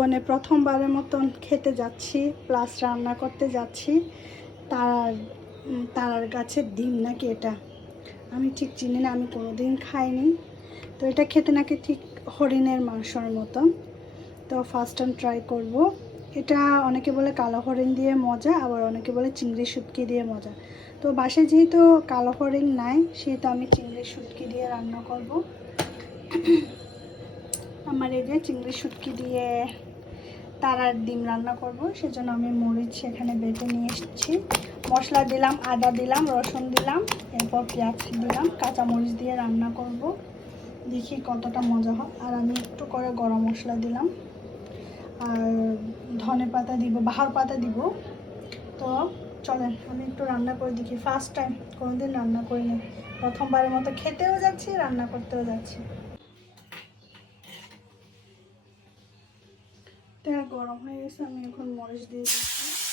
জীবনে প্রথমবারের মতন খেতে যাচ্ছি প্লাস রান্না করতে যাচ্ছি। তার উম, তারার গাছের ডিম নাকি এটা? আমি ঠিক চিনি না আমি কোনোদিন খাইনি। তো এটা খেতে নাকি ঠিক হরিণের মাংসর মতন। তো ফার্স্ট টাইম ট্রাই করব। এটা অনেকে বলে কালো হরিণ দিয়ে মজা আবার অনেকে বলে চিংড়ি শুটকি দিয়ে মজা। তো বাসায় যেহেতু কালো হরিণ নাই সেহেতু আমি চিংড়ি শুটকি দিয়ে রান্না করব। আমার এই যে চিংড়ি শুটকি দিয়ে তারার ডিম রান্না করব, সেজন্য আমি মরিচ এখানে বেটে নিয়ে এসেছি। মশলা দিলাম, আদা দিলাম, রসুন দিলাম, এরপর পেঁয়াজ দিলাম কাঁচামরিচ দিয়ে রান্না করব। দেখি কতটা মজা হয়। আর আমি একটু করে গরম মশলা দিলাম। আর ধনে পাতা দিব, বাহার পাতা দিব। তো চলেন, আমি একটু রান্না করে দেখি। ফার্স্ট টাইম কোনোদিন রান্না করিনি। প্রথমবারের মতো খেতেও যাচ্ছি, রান্না করতেও যাচ্ছি। তেল গরম হয়ে গেছে আমি এখন মরিচ দিয়ে দিচ্ছি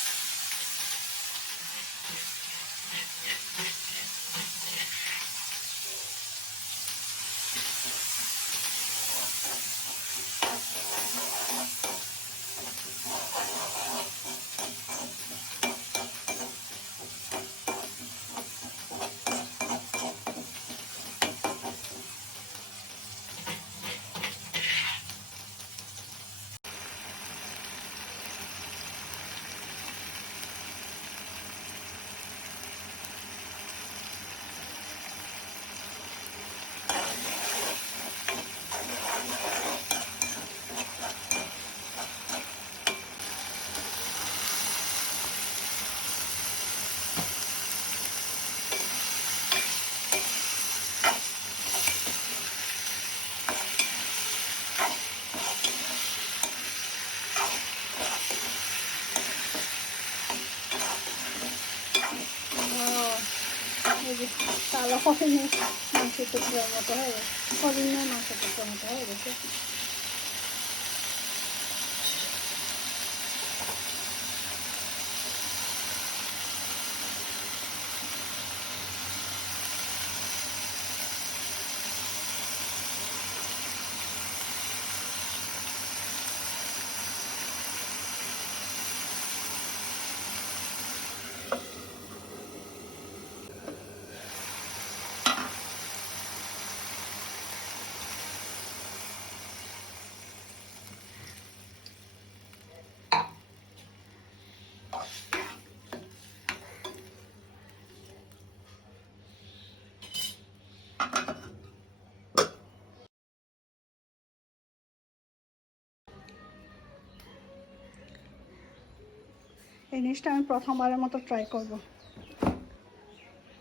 এই যে কালো হরিণের মাংস টুকরোর মতো হয়ে গেছে। হরিণের মাংস টুকরোর মতো হয়ে গেছে। এই জিনিসটা আমি প্রথমবারের মতো ট্রাই করব।